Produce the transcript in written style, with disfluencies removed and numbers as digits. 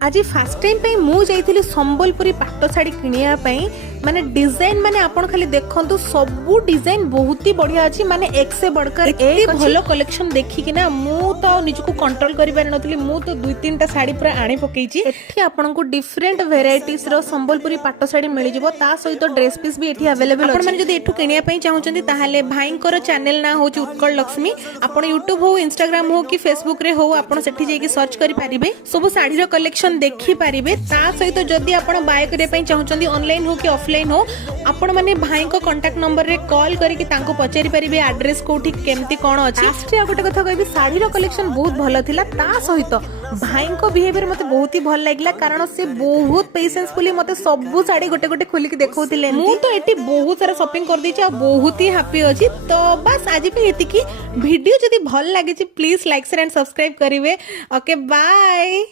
आज fast time पे मु जाइथिली संबलपुरी पाट साड़ी किनिया पई माने डिजाइन माने आपण खाली देखंतु सबु डिजाइन बहुत ही बढ़िया अछि माने एक से बढ़कर एक भलो कलेक्शन देखि कि ना मु तो निजको कंट्रोल करि पार नथली मु तो दुई तीन टा साड़ी पूरा आणी पकेछि एठी आपण को डिफरेंट वेराइटीज रो संबलपुरी पाट साड़ी मिल जिवो ता सहित ड्रेस पीस भी एठी अवेलेबल अछि। आपण माने जदी एठु किनिया पई चाहुचंदी ताहाले भाईंकर चैनल ना होची उत्कल लक्ष्मी आपण YouTube हो Instagram हो कि Facebook रे हो आपण सेठी जेकी सर्च करि पारिबे सब साड़ी रो कलेक्शन देखि पारिबे ता सहित जदी आपण बाय करे पई चाहुचंदी ऑनलाइन हो कि ऑफलाइन हो आपण माने भाई को कांटेक्ट नंबर रे कॉल करके तांको पचारि परिबे एड्रेस कोठी केमती कोन अछि। लास्ट गोटे कथा कहबी साड़ी रो कलेक्शन बहुत भलो थिला ता सहित भाई को बिहेवियर मते बहुत ही भल लागला कारण से बहुत पेशेंसफुली मते सब साड़ी गोटे गोटे खोली के देखौथिले मु तो एटी बहुत सारा शॉपिंग कर दैछि आ बहुत ही हैप्पी अछि। तो बस आज पे एति की वीडियो जदी भल लागे छि please like share and subscribe करिवे। Okay bye.